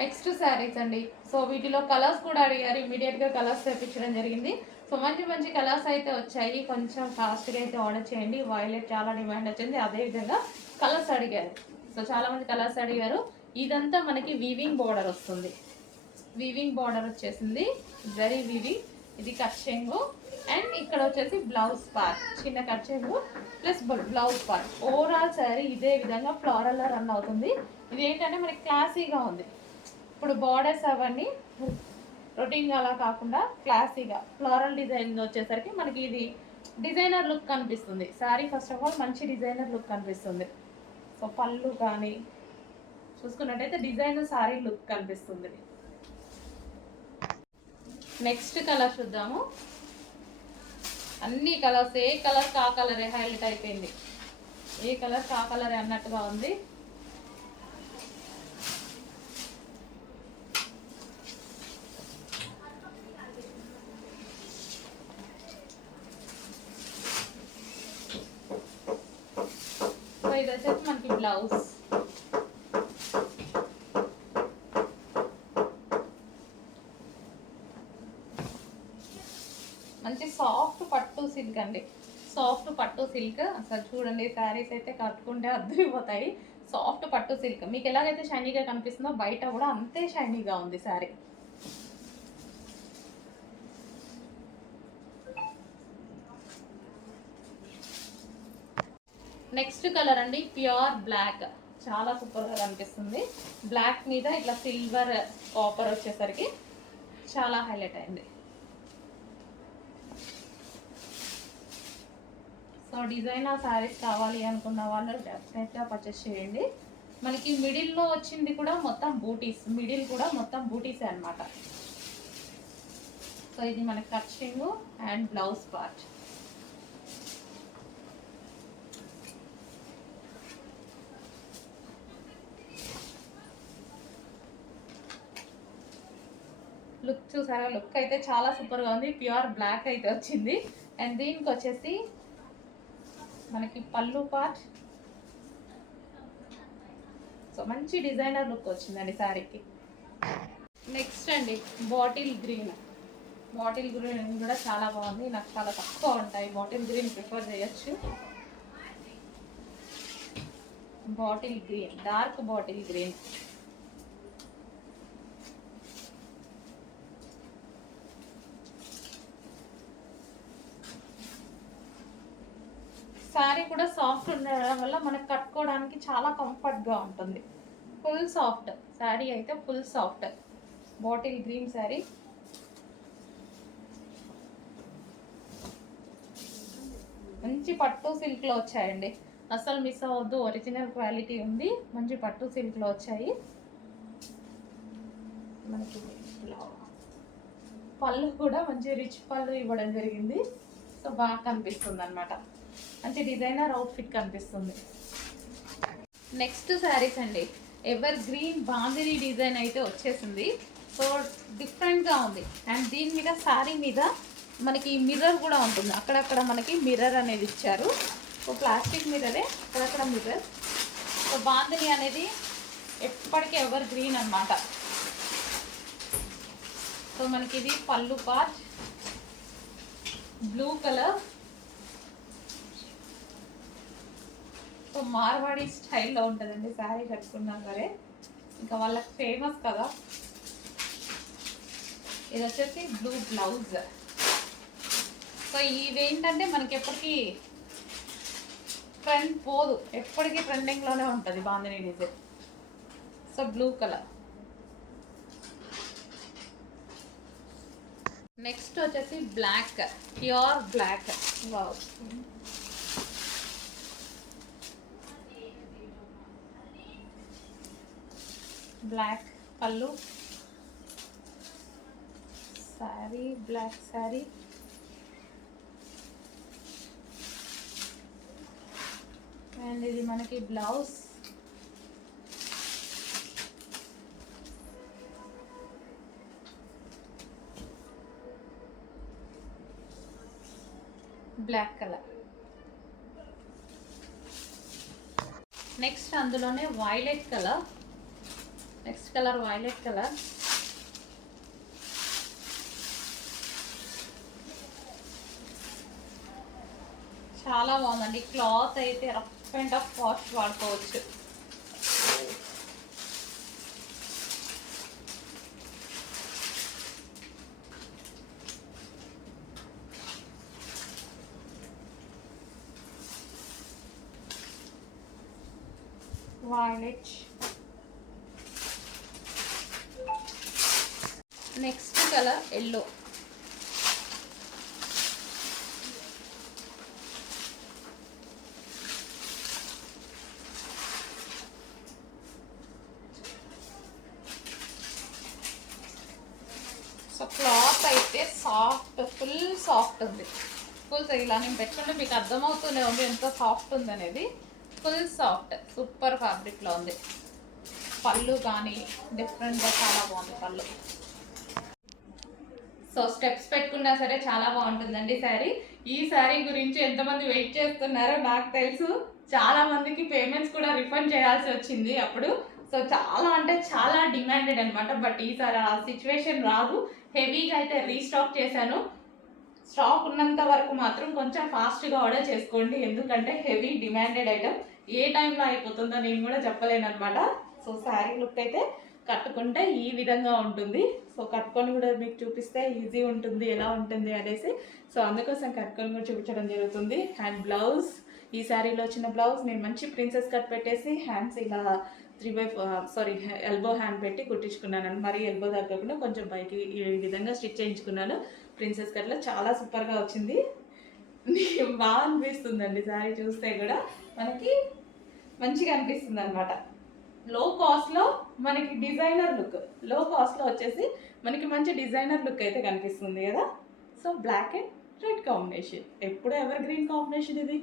Next saris అండి. So వీటిలో colours కూడా అడిగారు, ఇమీడియట్గా కలర్స్ తెప్పించడం జరిగింది. సో మంచి మంచి కలర్స్ అయితే వచ్చాయి. కొంచెం ఫాస్ట్గా అయితే ఆర్డర్ చేయండి. వైలెట్ చాలా డిమాండ్ వచ్చింది, అదేవిధంగా కలర్స్ అడిగారు. సో చాలామంది కలర్స్ అడిగారు. ఇదంతా మనకి వీవింగ్ బార్డర్ వస్తుంది. వీవింగ్ బార్డర్ వచ్చేసింది, జరీ వీవింగ్. ఇది కట్ చెంగు అండ్ ఇక్కడ వచ్చేసి బ్లౌజ్ పార్ట్, చిన్న కట్ చెంగు plus blouse part. Overall sari ఇదే విధంగా ఫ్లోరల్లో రన్ అవుతుంది. ఇది ఏంటంటే మనకి క్లాసీగా ఉంది. ఇప్పుడు బార్డర్స్ అవన్నీ రొటీన్గా అలా కాకుండా క్లాసీగా ఫ్లోరల్ డిజైన్ వచ్చేసరికి మనకి ఇది డిజైనర్ లుక్ కనిపిస్తుంది. శారీ ఫస్ట్ ఆఫ్ ఆల్ మంచి డిజైనర్ లుక్ కనిపిస్తుంది. సో పళ్ళు కానీ చూసుకున్నట్టయితే డిజైనర్ శారీ లుక్ కనిపిస్తుంది. నెక్స్ట్ కలర్ చూద్దాము. అన్ని కలర్స్, ఏ కలర్ కా కలరే హైలైట్ అయిపోయింది. ఏ కలర్ కా కలరే అన్నట్టుగా ఉంది. ఇది వచ్చేసి మనకి బ్లౌజ్. మంచి సాఫ్ట్ పట్టు సిల్క్ అండి, సాఫ్ట్ పట్టు సిల్క్. అసలు చూడండి శారీస్ అయితే కట్టుకుంటే అద్దరిపోతాయి. సాఫ్ట్ పట్టు సిల్క్ మీకు ఎలాగైతే షైనీగా కనిపిస్తుందో బయట కూడా అంతే షైనీగా ఉంది శారీ. నెక్స్ట్ కలర్ అండి ప్యూర్ బ్లాక్, చాలా సూపర్గా కనిపిస్తుంది. బ్లాక్ మీద ఇట్లా సిల్వర్ కాపర్ వచ్చేసరికి చాలా హైలైట్ అయింది. సో డిజైనర్ శారీస్ కావాలి అనుకున్న వాళ్ళు డెఫినెట్గా పర్చేస్ చేయండి. మనకి మిడిల్లో వచ్చింది కూడా మొత్తం బూటీస్, మిడిల్ కూడా మొత్తం బూటీసే అనమాట. సో ఇది మనకి కట్చింగ్ అండ్ బ్లౌజ్ పార్ట్. లుక్ చూసారా, లుక్ అయితే చాలా సూపర్గా ఉంది. ప్యూర్ బ్లాక్ అయితే వచ్చింది. అండ్ దీనికి వచ్చేసి మనకి పళ్ళు పార్ట్. సో మంచి డిజైనర్ లుక్ వచ్చిందండి శారీకి. నెక్స్ట్ అండి బాటిల్ గ్రీన్. బాటిల్ గ్రీన్ కూడా చాలా బాగుంది. నాకు చాలా తక్కువ ఉంటాయి, బాటిల్ గ్రీన్ ప్రిఫర్ చేయొచ్చు. Bottle green, dark bottle green. Sari కూడా సాఫ్ట్ ఉండడం వల్ల మనకు కట్టుకోవడానికి చాలా కంఫర్ట్గా ఉంటుంది. ఫుల్ సాఫ్ట్ శారీ అయితే, full soft bottle green sari. మంచి పట్టు సిల్క్లో వచ్చాయండి, అసలు మిస్ అవ్వద్దు. ఒరిజినల్ క్వాలిటీ ఉంది, మంచి పట్టు సిల్క్లో వచ్చాయి. మనకి పళ్ళు కూడా మంచి రిచ్ పళ్ళు ఇవ్వడం జరిగింది. సో బాగా కనిపిస్తుంది అనమాట, మంచి డిజైనర్ అవుట్ఫిట్ కనిపిస్తుంది. నెక్స్ట్ శారీస్ అండి ఎవర్ గ్రీన్ బాందిని డిజైన్ అయితే వచ్చేసింది. సో డిఫరెంట్గా ఉంది. అండ్ దీని మీద శారీ మీద మనకి మిర్రర్ కూడా ఉంటుంది. అక్కడక్కడ మనకి మిర్రర్ అనేది ఇచ్చారు. సో ప్లాస్టిక్ మిర్రరే, అక్కడక్కడ మిర్రర్. సో బాందిని అనేది ఎప్పటికీ ఎవర్ గ్రీన్ అనమాట. సో మనకి ఇది పళ్ళు part blue colour. So Marwadi స్టైల్లో ఉంటుందండి శారీ కట్టుకున్నా సరే, ఇంకా వాళ్ళకి ఫేమస్ కదా. ఇది వచ్చేసి బ్లూ బ్లౌజ్. సో ఇవేంటంటే మనకి ఎప్పటికీ ట్రెండ్ పోదు, ఎప్పటికీ ట్రెండింగ్లోనే ఉంటుంది Bandhani design. So blue colour. Next వచ్చేసి black, pure black. Wow, black pallu sari, black sari. And ఇది మనకి బ్లౌజ్. Black colour. నెక్స్ట్ అందులోనే violet colour. Next colour violet colour. చాలా బాగుందండి. క్లాత్ అయితే రఫ్ అండ్ టఫ్ వాష్ వాడుకోవచ్చు. Violet. Next colour yellow. So cloth అయితే soft, full soft ఉంది. Full ఇలా నేను పెట్టుకుంటే మీకు అర్థమవుతూనే ఉంది ఎంత సాఫ్ట్ ఉంది అనేది. ఫుల్ సాఫ్ట్, సూపర్ ఫ్యాబ్రిక్లో ఉంది. పళ్ళు కానీ డిఫరెంట్గా చాలా బాగుంది పళ్ళు. సో స్టెప్స్ పెట్టుకున్నా సరే చాలా బాగుంటుందండి శారీ. ఈ శారీ గురించి ఎంతమంది వెయిట్ చేస్తున్నారో నాకు తెలుసు. చాలా మందికి పేమెంట్స్ కూడా రిఫండ్ చేయాల్సి వచ్చింది అప్పుడు. సో చాలా అంటే చాలా డిమాండెడ్ అనమాట. బట్ ఈసారి ఆ సిచ్యువేషన్ రాదు. హెవీగా అయితే రీస్టాక్ చేశాను. స్టాక్ ఉన్నంత వరకు మాత్రం కొంచెం ఫాస్ట్గా ఆర్డర్ చేసుకోండి. ఎందుకంటే హెవీ డిమాండెడ్ ఐటమ్. ఏ టైంలో అయిపోతుందో నేను కూడా చెప్పలేను అనమాట. సో శారీ లుక్ అయితే కట్టుకుంటే ఈ విధంగా ఉంటుంది. సో కట్టుకొని కూడా మీకు చూపిస్తే ఈజీ ఉంటుంది ఎలా ఉంటుంది అనేసి. సో అందుకోసం కట్టుకొని కూడా చూపించడం జరుగుతుంది. అండ్ బ్లౌజ్, ఈ శారీలో వచ్చిన బ్లౌజ్ నేను మంచి ప్రిన్సెస్ కట్ పెట్టేసి హ్యాండ్స్ ఇలా 3/4 ఎల్బో హ్యాండ్ పెట్టి కుట్టించుకున్నాను. మరి ఎల్బో తగ్గకుండా కొంచెం పైకి ఈ విధంగా స్టిచ్ చేయించుకున్నాను. ప్రిన్సెస్ కట్లో చాలా సూపర్గా వచ్చింది. బాగా అనిపిస్తుందండి శారీ చూస్తే కూడా మనకి మంచిగా అనిపిస్తుంది అనమాట. లో కాస్ట్లో మనకి డిజైనర్ లుక్, లో కాస్ట్లో వచ్చేసి మనకి మంచి డిజైనర్ లుక్ అయితే కనిపిస్తుంది కదా. So black and red combination, ఎప్పుడు ఎవర్ గ్రీన్ కాంబినేషన్ ఇది.